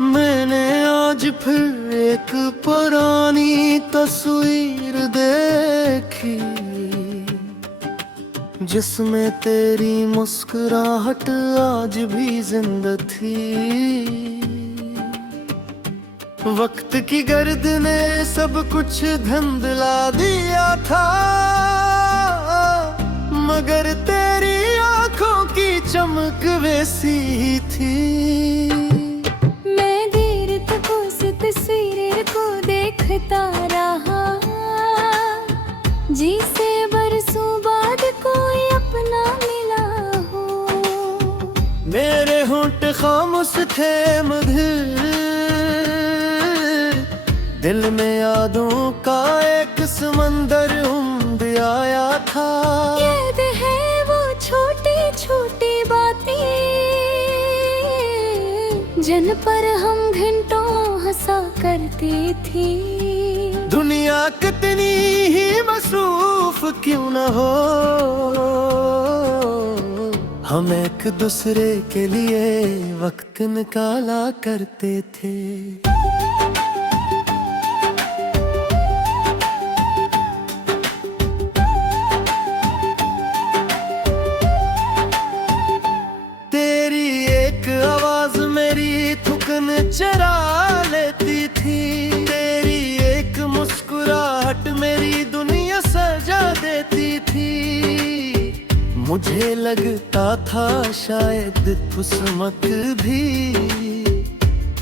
मैंने आज फिर एक पुरानी तस्वीर देखी, जिसमें तेरी मुस्कुराहट आज भी जिंदा थी। वक्त की गर्द ने सब कुछ धुंधला दिया था, मगर तेरी आंखों की चमक वैसी ही थी। मैं देर तक उस तस्वीर को देखता रहा, जिसे बरसों बाद कोई अपना मिला हो। मेरे होंठ खामोश थे मधुर, दिल में यादों का एक समंदर उमड़ आया था। याद है वो छोटी छोटी बातें, जिन पर हम घंटों हंसा करते थे। दुनिया कितनी ही मसरूफ क्यों न हो, हम एक दूसरे के लिए वक्त निकाला करते थे। तेरी एक आवाज मेरी थुकन चरा लेती थी, तेरी एक मुस्कुराहट मेरी दुनिया सजा देती थी। मुझे लगता था शायद किस्मत भी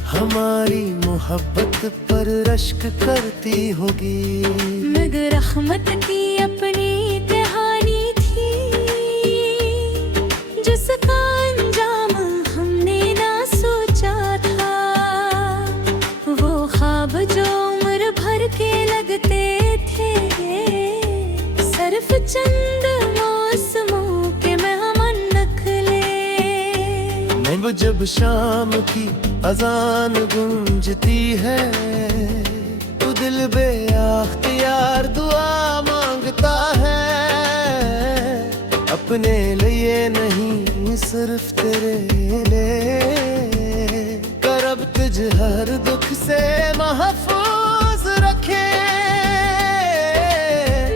हमारी मोहब्बत पर रश्क करती होगी, मगर रहमत की अपनी कहानी थी, जिसका अंजाम हमने ना सोचा था। वो ख्वाब जो उम्र भर के लगते थे, सिर्फ चंद मौसमों के मेहमान नखले। जब शाम की अजान गूंजती है, तो दिल बेअख्तियार दुआ मांगता है। अपने लिए नहीं सिर्फ तेरे लिए, कर अब तुझे हर दुख से महफूज रखे।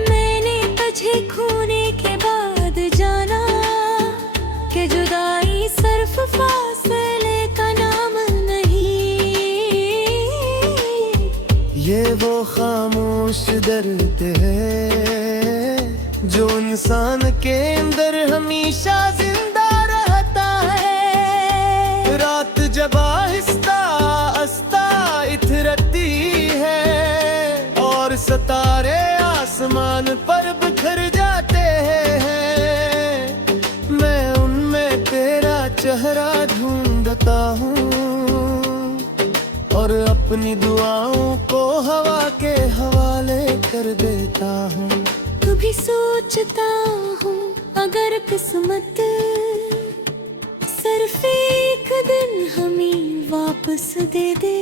मैंने तुझे खोने के बाद जाना कि जुदाई सिर्फ फासले का नाम नहीं। ये वो खामोश दर्द है जो इंसान के अंदर हमेशा जिंदा रहता है। रात जब आहिस्ता आहिस्ता इतरती है, और सितारे आसमान पर बिखर जाते हैं, मैं उनमें तेरा चेहरा ढूंढता हूँ, और अपनी दुआओं को हवा के हवाले कर देता हूँ। कभी सोचता हूँ अगर किस्मत सिर्फ एक दिन हमें वापस दे दे,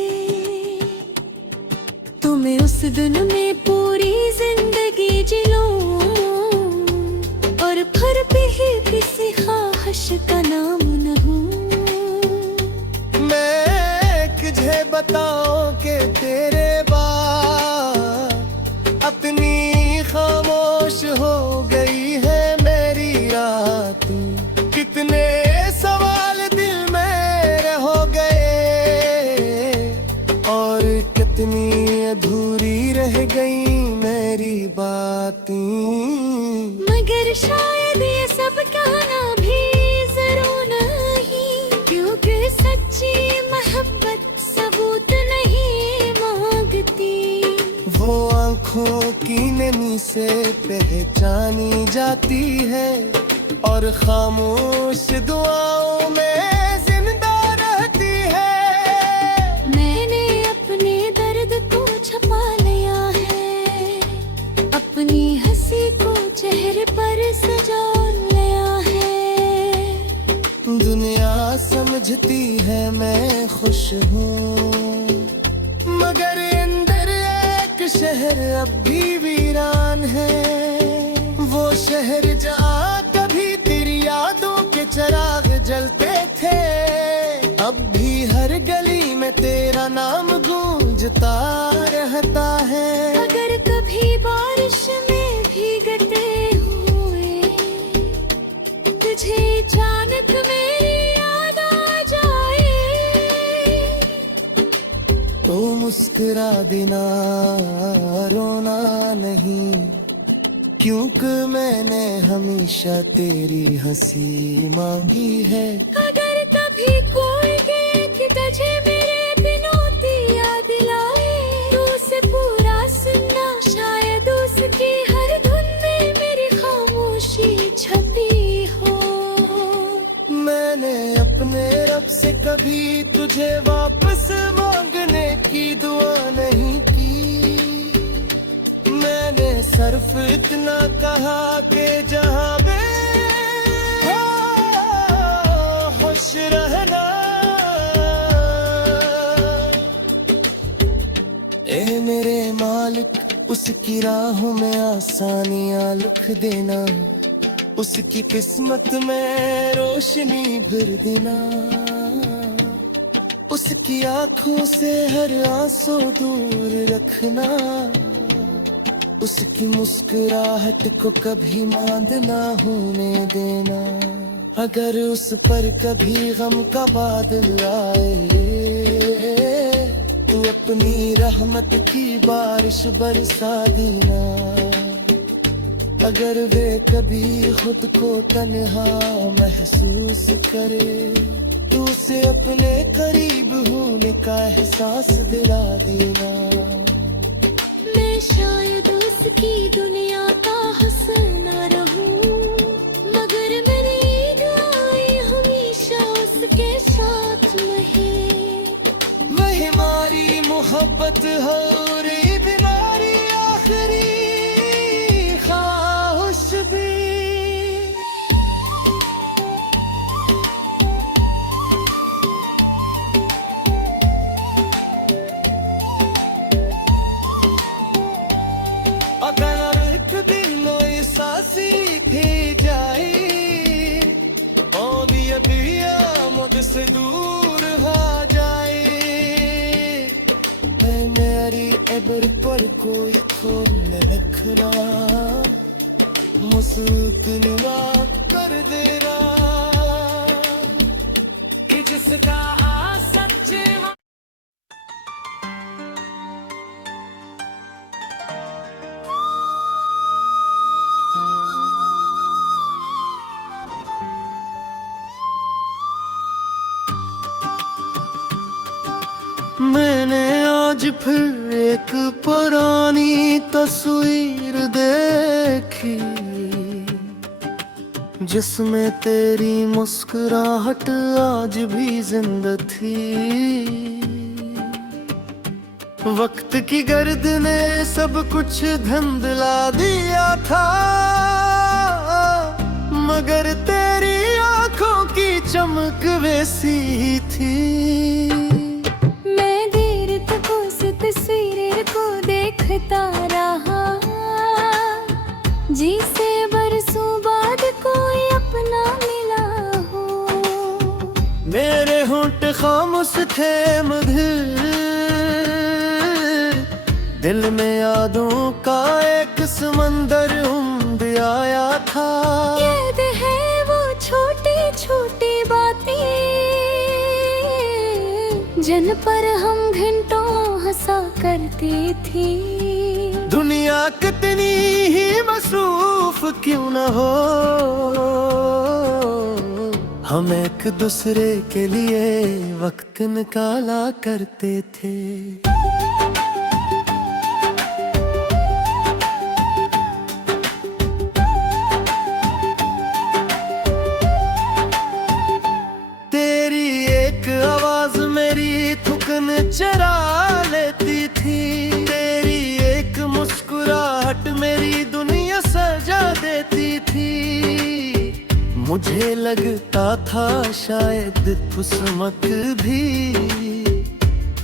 तो मैं उस दिन में पूरी जिंदगी जी लूं, और फिर भी किसी ख्वाहिश का नाम न हूँ। मैं तुझे बताऊं कि तेरे बाद अपनी खामोश हो गई है मेरी रात। कितने सवाल दिल में हो गए, और कितनी अधूरी रह गई मेरी बातें। मगर शायद ये सब कहना भी जरूर नहीं, क्योंकि सच्ची मोहब्बत सबूत नहीं मांगती। वो आँखों की नमी से पहचानी जाती है, और खामोश दुआओं में जिंदा रहती है। मैंने अपने दर्द को छुपा लिया है, अपनी हंसी को चेहरे पर सजा लिया है। दुनिया समझती है मैं खुश हूँ, मगर अंदर एक शहर अब भी वीरान है। वो शहर जहाँ कभी तेरी यादों के चराग जलते थे, अब भी हर गली में तेरे नाम गूंजता रहता है। अगर कभी बारिश में भीगते हुए तुझे अचानक मेरी याद आ जाए तो मुस्कुरा देना, रोना नहीं, क्योंकि मैंने हमेशा तेरी हंसी मांगी है। अगर कभी कोई कहे कि तुझे मेरे बिनौती याद दिलाए तो उसे पूरा सुनना, शायद उसकी हर धुन में मेरी खामोशी छपी हो। मैंने अपने रब से कभी तुझे वापस मांगने की दुआ नहीं की। मैंने सिर्फ इतना कहा कि जहां में खुश रहना। ए मेरे मालिक, उसकी राहों में आसानियां लिख देना, उसकी किस्मत में रोशनी भर देना, उसकी आंखों से हर आंसू दूर रखना, उसकी मुस्कुराहट को कभी मांद ना होने देना। अगर उस पर कभी गम का बादल आए तू अपनी रहमत की बारिश बरसा देना। अगर वे कभी खुद को तन्हा महसूस करे तो उसे अपने करीब होने का एहसास दिला देना। मैं शायद उसकी दुनिया का हंसना रहूं, मगर मेरी दुआएं हमेशा उसके साथ रहे। वही हमारी मोहब्बत है और ये बीमारी आखिरी ख्वाहिश भी। अगर एक दिन एहसासी थी जाए और ये दिया मुझसे दूर हो जाए, ऐ मेरी एबर पर कोई खोल न रखना, मुस्कुरा कर देना कि जिसका सच्चे मैंने आज फिर एक पुरानी तस्वीर देखी जिसमें तेरी मुस्कुराहट आज भी जिंदा थी। वक्त की गर्द ने सब कुछ धुंधला दिया था, मगर तेरी आंखों की चमक वैसी ही थी। तस्वीर को देखता रहा जिसे बरसों बाद कोई अपना मिला हो। मेरे होंठ खामोश थे मधुर, दिल में यादों का एक समंदर उमड़ आया था। याद है वो छोटी छोटी बातें जिन पर हम घंटों हंसा करती थी। दुनिया कितनी ही मसरूफ क्यों न हो, हम एक दूसरे के लिए वक्त निकाला करते थे। तेरी एक आवाज मेरी थुकन चरा लेती थी, तेरी एक मुस्कुराहट मेरी दुनिया सजा देती थी। मुझे लगता था शायद किस्मत भी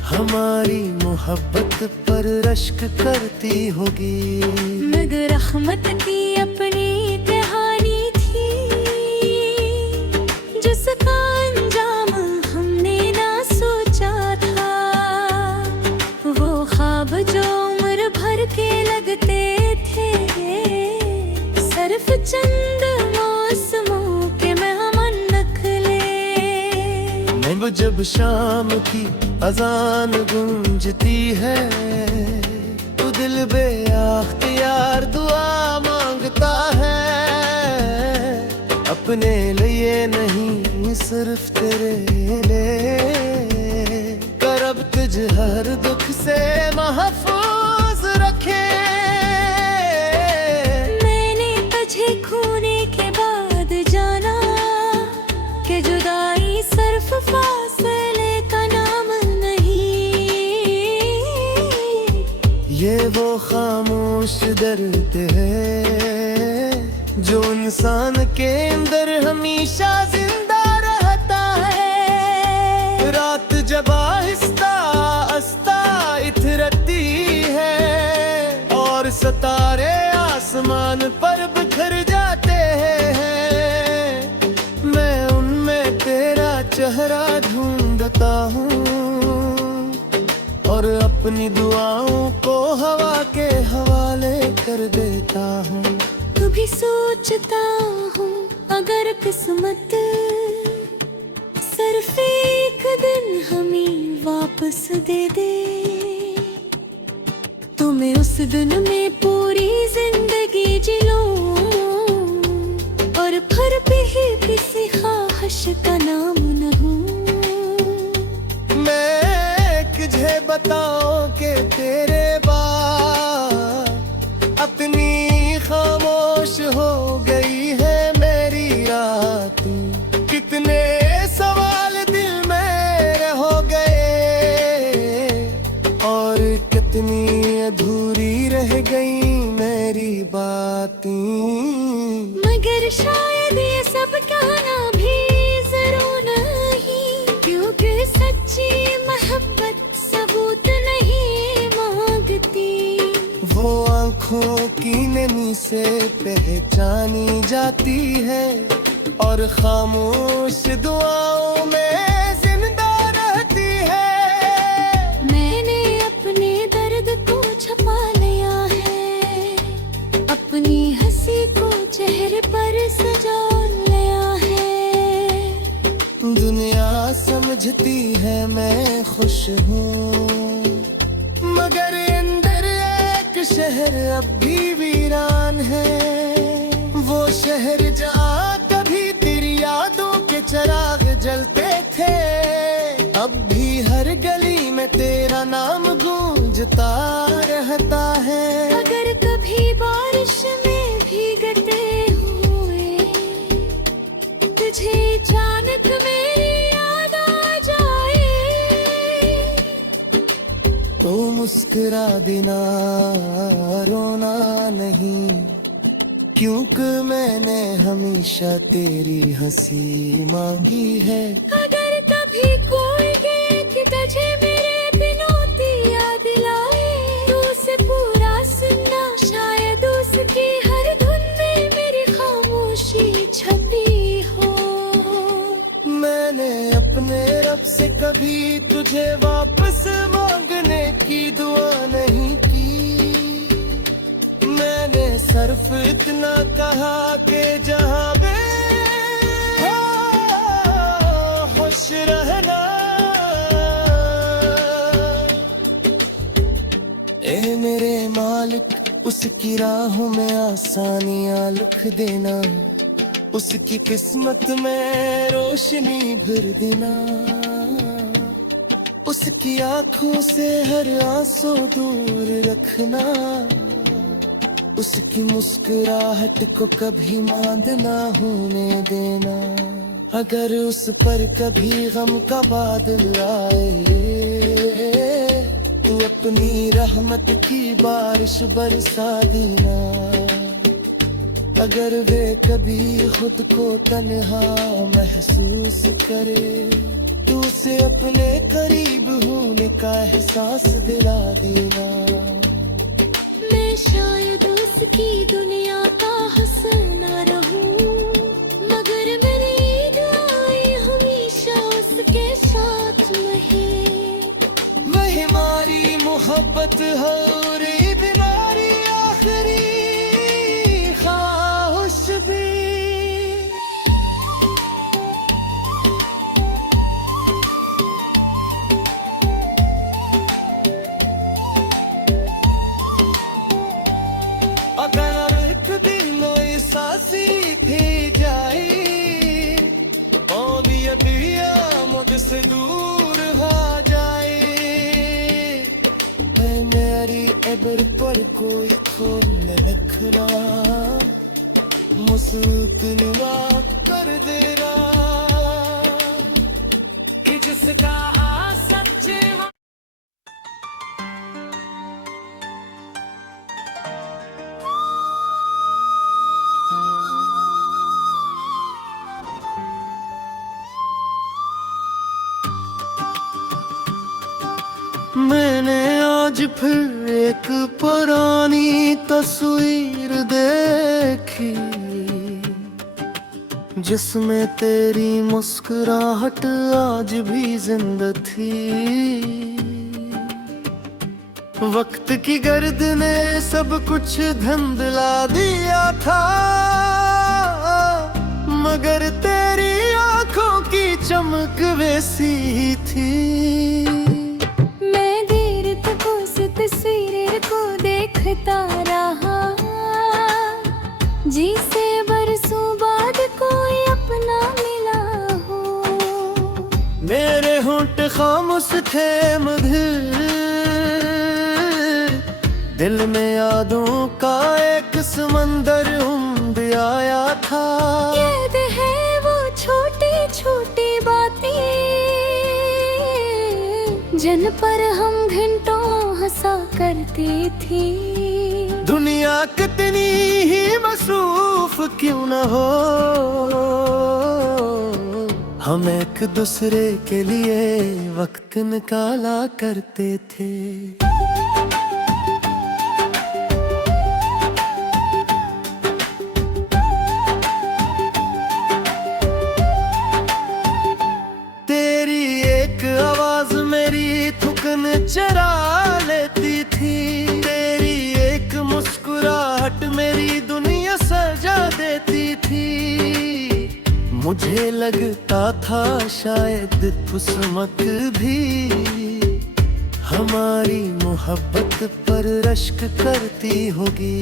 हमारी मोहब्बत पर रश्क करती होगी, मगर रहमत की अपनी कहानी थी जिसका अंजाम हमने ना सोचा था। शाम की अजान गूंजती है, तू दिल बेअख्तियार दुआ मांगता है, अपने लिए नहीं सिर्फ तेरे लिए। कर अब तुझ हर दुख से महफूज रखे। मैंने तुझे खोने के बाद जाना कि जुदाई सिर्फ फासले का नाम नहीं। ये वो खामोश दर्द है जो इंसान के अंदर हमेशा जिंदा रहता है। रात जब आहिस्ता आहिस्ता इतरती है और सितारे आसमान पर बिखर जाते हैं, मैं उनमें तेरा चेहरा ढूंढता हूँ और अपनी दुआओं को हवा के हवाले कर देता हूँ। कभी सोचता हूँ अगर किस्मत सिर्फ एक दिन हमें वापस दे दे, तो मैं उस दिन में पूरी जिंदगी जी लूं और फिर भी किसी ख्वाहिश का नाम न हूँ। मैं तुझे बताऊं कि तेरे बाद अपनी खामोश हो गई है मेरी रातें। कितने सवाल दिल में हो गए और कितनी अधूरी रह गई मेरी बातें। मगर शायद ये सब कहना भी जरूर नहीं, क्योंकि सच्ची मोहब्बत सबूत नहीं मांगती। वो आँखों की नमी से पहचानी जाती है और खामोश दुआओं में जिंदा रहती है। मैंने अपने दर्द को छुपा लिया है, अपनी हंसी को चेहरे पर सजा लिया है। दुनिया समझती है मैं खुश हूँ, मगर अंदर एक शहर अब भी वीरान है। वो शहर जहाँ कभी तेरी यादों के चिराग जलते थे, अब भी हर गली में तेरा नाम गूंजता रहता है। अगर कभी बारिश में भीगते हुए तुझे अचानक मेरी याद आ जाए, तो मुस्कुरा देना, रोना नहीं, क्योंकि मैंने हमेशा तेरी हंसी मांगी है। अगर कभी कोई गए कि तुझे मेरे बिनौती याद दिलाए, तो उसे पूरा सुनना, शायद उसकी हर धुन में मेरी खामोशी छपी हो। मैंने अपने रब से कभी तुझे वापस मांगने की दुआ नहीं की, मैंने सिर्फ इतना कहा कि जहाँ में खुश रहना। ए मेरे मालिक, उसकी राहों में आसानियाँ लिख देना, उसकी किस्मत में रोशनी भर देना, उसकी आंखों से हर आंसू दूर रखना, उसकी मुस्कुराहट को कभी मांद ना होने देना। अगर उस पर कभी गम का बादल आए, तू अपनी रहमत की बारिश बरसा देना। अगर वे कभी खुद को तन्हा महसूस करे, तू उसे अपने करीब होने का एहसास दिला देना। मैं शायद उसकी दुनिया का हंसना रहूं, मगर मेरी दुआएं हमेशा उसके साथ रहे। वही हमारी मोहब्बत है और ये बीमारी आखिरी ख्वाहिश भी। दूर हो जाए। ऐ मेरी एबर पर कोई खोल न रखना, मुसलतलवा कर देना कि जिसका सच्चे मैंने आज फिर एक पुरानी तस्वीर देखी, जिसमें तेरी मुस्कुराहट आज भी जिंदा थी। वक्त की गर्द ने सब कुछ धुंधला दिया था, मगर तेरी आंखों की चमक वैसी ही थी। तस्वीर को देखता रहा, जिसे बरसों बाद कोई अपना मिला हो। मेरे होंठ खामोश थे मधुर, दिल में यादों का एक समंदर उमड़ आया था। याद है वो छोटी छोटी बातें जिन पर हम घंटों हंसा करती थी। दुनिया कितनी ही मसरूफ क्यों न हो, हम एक दूसरे के लिए वक्त निकाला करते थे। तेरी एक आवाज मेरी थुकन चरा लेती थी, तेरी एक मुस्कुराहट मेरी दुनिया सजा देती थी। मुझे लगता था शायद किस्मत भी हमारी मोहब्बत पर रश्क करती होगी,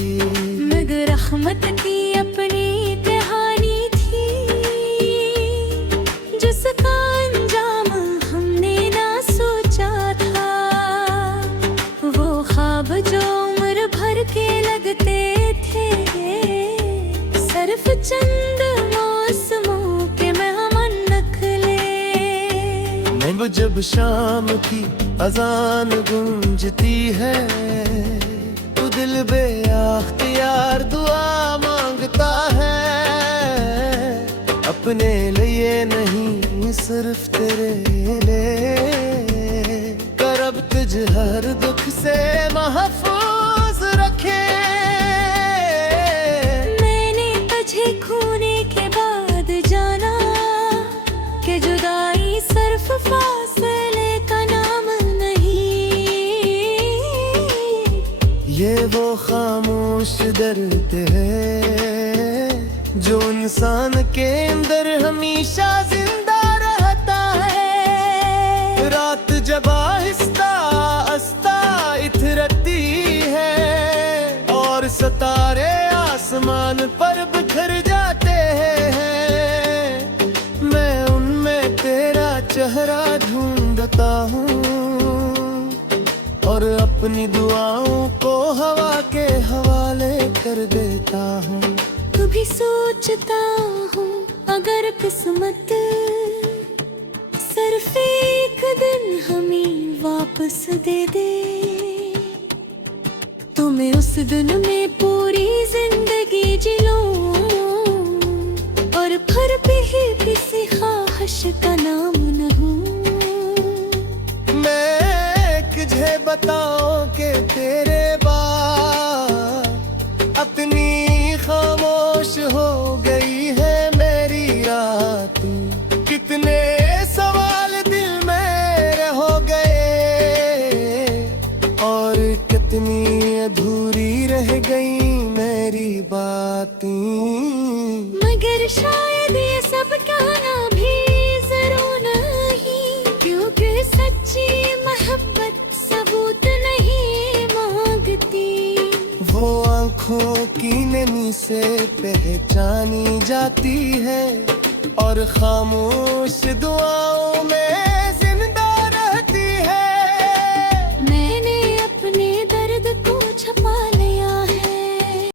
मगर रहमत की अपनी कहानी थी, जिसका अंजाम हमने ना सोचा था। वो ख्वाब जो उम्र भर के लगते थे, सिर्फ चंद मौसमों के मेहमान नखले। जब शाम की अजान गूंजती है, तो दिल बेअख्तियार दुआ मांगता है। अपने लिए नहीं सिर्फ तेरे लिए, करब तुझ हर दुख से महफूज रखे। मैंने तुझे खोने के बाद जाना कि जुदाई सिर्फ फासले का नाम नहीं, ये वो खामोश दर्द है जो इंसान के अंदर हमेशा जिंदा रहता है। रात जब आहिस्ता आहिस्ता इतरती है और सितारे आसमान पर बिखर जाते हैं, मैं उनमें तेरा चेहरा ढूंढता हूँ और अपनी दुआओं को हवा के हवाले कर देता हूँ। कभी सोचता हूँ अगर किस्मत सिर्फ एक दिन हमें वापस दे दे, तो मैं उस दिन में पूरी जिंदगी जी लूं और फिर भी किसी ख्वाहिश का नाम न हूँ। मैं तुझे बताऊं कि तेरे बाद अपनी खामोश हो गई है मेरी रात। कितने सवाल दिल में हो गए और कितनी अधूरी रह गई मेरी बातें, मगर शायद ये सब कहना भी जरूर नहीं, क्योंकि सच्ची मोहब्बत सबूत नहीं मांगती। वो आँखों की नमी से पहचानी जाती है और खामोश दुआओं में